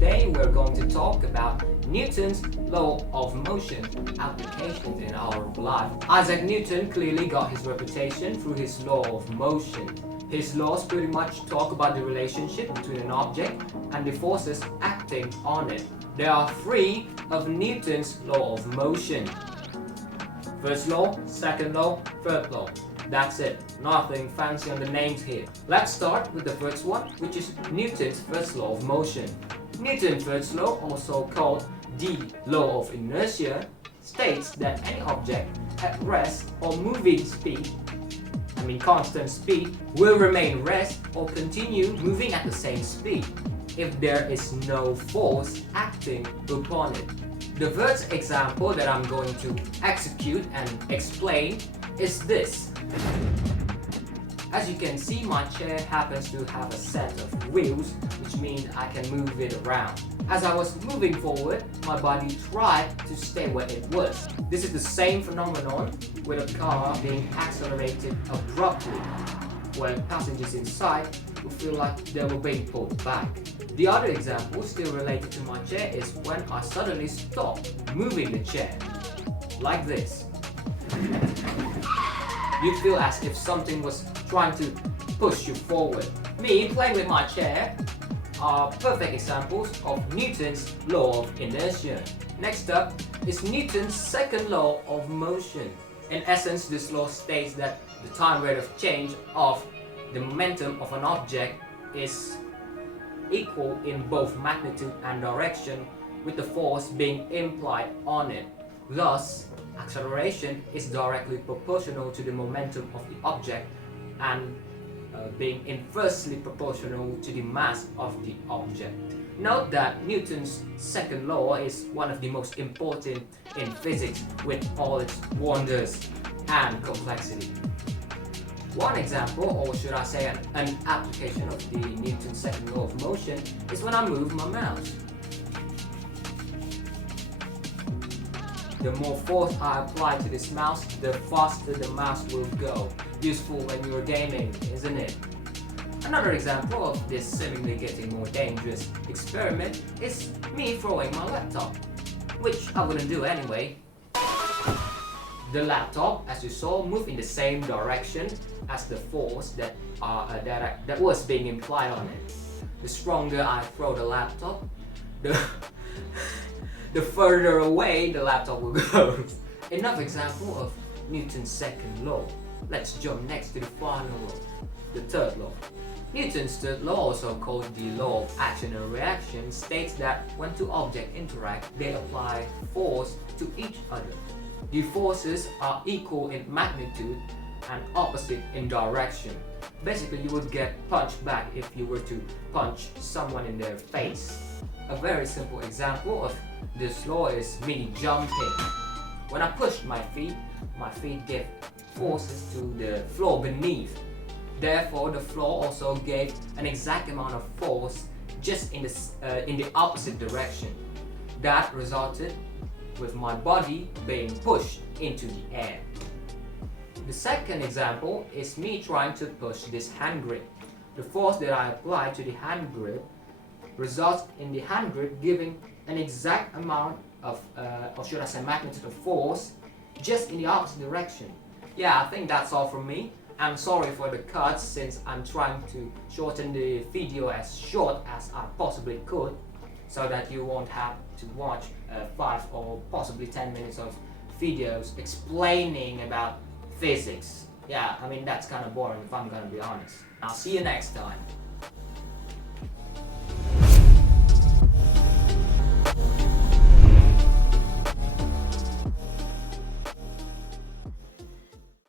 today we're going to talk about Newton's law of motion applications in our life. Isaac Newton clearly got his reputation through his law of motion. His laws pretty much talk about the relationship between an object and the forces acting on it. There are three of Newton's law of motion. First law, second law, third law. That's it. Nothing fancy on the names here. Let's start with the first one, which is Newton's first law of motion. Newton's first law, also called the Law of Inertia, states that any object at rest or moving speed, constant speed, will remain rest or continue moving at the same speed if there is no force acting upon it. The first example that I'm going to execute and explain is this. As you can see, my chair happens to have a set of wheels, which means I can move it around. As I was moving forward, my body tried to stay where it was. This is the same phenomenon with a car being accelerated abruptly, where passengers inside will feel like they were being pulled back. The other example, still related to my chair, is when I suddenly stop moving the chair, like this. You feel as if something was trying to push you forward. Me playing with my chair are perfect examples of Newton's law of inertia. Next up is Newton's second law of motion. In essence, this law states that the time rate of change of the momentum of an object is equal in both magnitude and direction, with the force being implied on it. Thus, acceleration is directly proportional to the momentum of the object and being inversely proportional to the mass of the object. Note that Newton's second law is one of the most important in physics, with all its wonders and complexity. One example, or should I say an application of the Newton's second law of motion, is when I move my mouse. The more force I apply to this mouse, the faster the mouse will go. Useful when you're gaming, isn't it? Another example of this seemingly getting more dangerous experiment is me throwing my laptop, which I wouldn't do anyway. The laptop, as you saw, moved in the same direction as the force that was being implied on it. The stronger I throw the laptop, the further away the laptop will go. Enough example of Newton's second law. Let's jump next to the final law, the third law. Newton's third law, also called the Law of Action and Reaction, states that when two objects interact, they apply force to each other. The forces are equal in magnitude and opposite in direction. Basically, you would get punched back if you were to punch someone in their face. A very simple example of this law is me jumping. When I pushed my feet gave forces to the floor beneath. Therefore, the floor also gave an exact amount of force just in the opposite direction. That resulted with my body being pushed into the air. The second example is me trying to push this hand grip. The force that I apply to the hand grip results in the hand grip giving an exact amount of, or should I say magnitude of force, just in the opposite direction. Yeah, I think that's all from me. I'm sorry for the cuts, since I'm trying to shorten the video as short as I possibly could, so that you won't have to watch 5 or possibly 10 minutes of videos explaining about physics. Yeah, that's kind of boring if I'm gonna be honest. I'll see you next time.